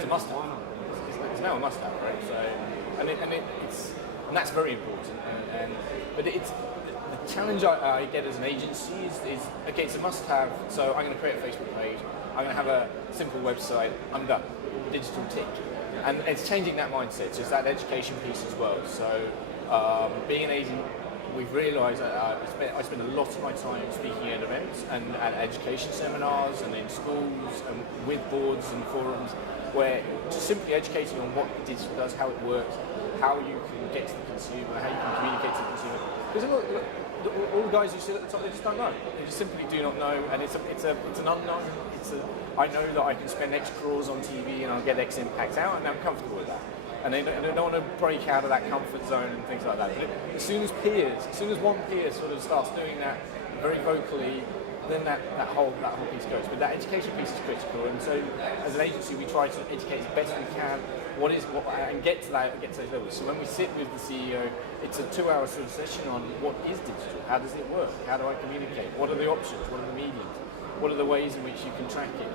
it's a must-have. It's now a must-have, right? So, and that's very important. But it's the challenge I get as an agency is okay, it's a must-have. So I'm going to create a Facebook page. I'm going to have a simple website. I'm done. Digital tick. And it's changing that mindset. So it's that education piece as well. So being an agent, we've realised that I spend a lot of my time speaking at events and at education seminars and in schools and with boards and forums, where just simply educating on what digital does, how it works, how you can get to the consumer, how you can communicate to the consumer. Because all the guys you see at the top, they just don't know. They just simply do not know, and it's an unknown. I know that I can spend X crores on TV and I'll get X impact out, and I'm comfortable with that. And they don't want to break out of that comfort zone and things like that. But as soon as one peer sort of starts doing that very vocally, then that whole piece goes. But that education piece is critical, and so as an agency, we try to educate as best we can. And get to those levels. So when we sit with the CEO, it's a 2-hour sort of session on what is digital, how does it work, how do I communicate, what are the options, what are the mediums, what are the ways in which you can track it,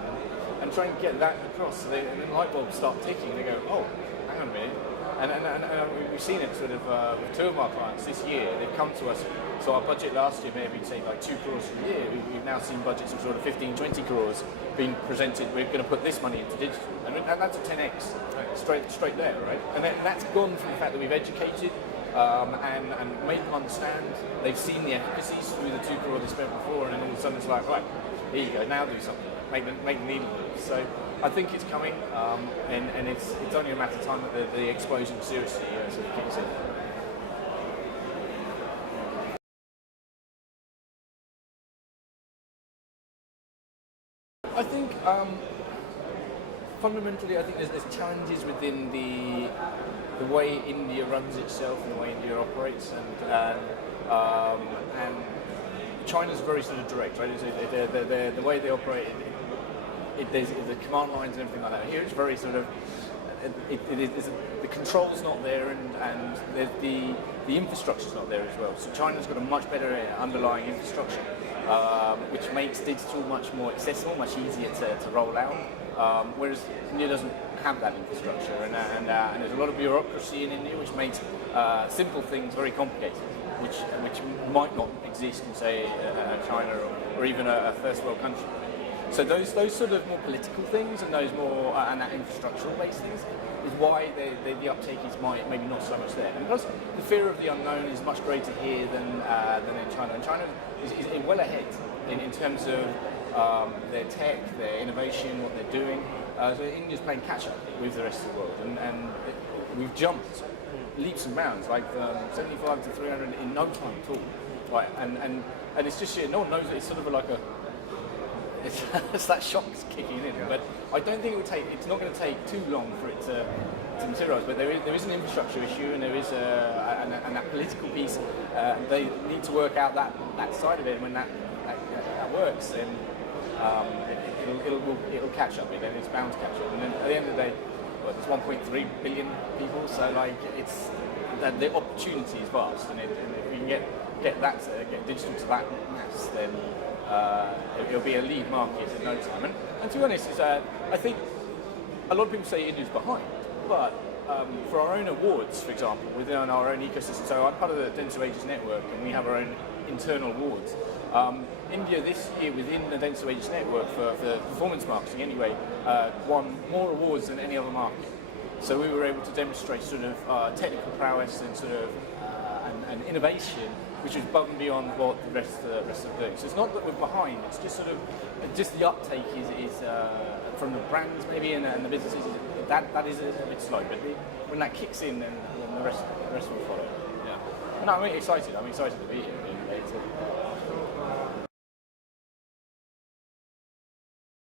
and try and get that across. So and then light bulbs start ticking, and they go, oh, hang on a minute. And we've seen it sort of with 2 of our clients this year. They've come to us. So our budget last year may have been, say, like 2 crores a year. We've now seen budgets of sort of 15, 20 crores being presented. We're going to put this money into digital, and that's a 10x straight there, right? And that's gone from the fact that we've educated and made them understand. They've seen the efficacies through the 2 crore they spent before, and then all of a sudden it's like, right, here you go, now do something, make the needle move. So I think it's coming, and it's only a matter of time that the explosion seriously sort of kicks in. I think fundamentally, I think there's challenges within the way India runs itself and the way India operates, and China's very sort of direct, right? The way they operate, there's the command lines and everything like that. Here it's very sort of, the control's not there, and the infrastructure's not there as well. So China's got a much better underlying infrastructure, which makes digital much more accessible, much easier to roll out. Whereas India doesn't have that infrastructure, and there's a lot of bureaucracy in India, which makes simple things very complicated, which might not exist in, say, China or even a first world country. So those sort of more political things and those more and that infrastructural based things is why the uptake is maybe not so much there. And plus, the fear of the unknown is much greater here than in China. And China is well ahead in terms of their tech, their innovation, what they're doing. So India's playing catch up with the rest of the world, and we've jumped leaps and bounds, like 75 to 300 in no time at all. Right, and it's just no one knows it. It's sort of like it's that shock's kicking in, but I don't think it's not going to take too long for it to materialise. But there is an infrastructure issue, and there is and that political piece. They need to work out that side of it, and when that works, then it'll catch up. Then it's bound to catch up, and then at the end of the day, there's 1.3 billion people, so like it's the opportunity is vast, and if we can get digital to that mass, then it'll be a lead market in no time. And to be honest, I think a lot of people say India's behind, but for our own awards, for example, within our own ecosystem, so I'm part of the Dental Ages Network, and we have our own internal awards. India this year within the Dental Ages Network for performance marketing anyway, won more awards than any other market. So we were able to demonstrate sort of technical prowess and sort of and innovation, which is above and beyond what the rest of doing. So it's not that we're behind; it's just sort of the uptake is from the brands maybe and the businesses. That is a bit slow, but when that kicks in, then the rest will follow. Yeah. And I'm really excited. I'm excited to be here.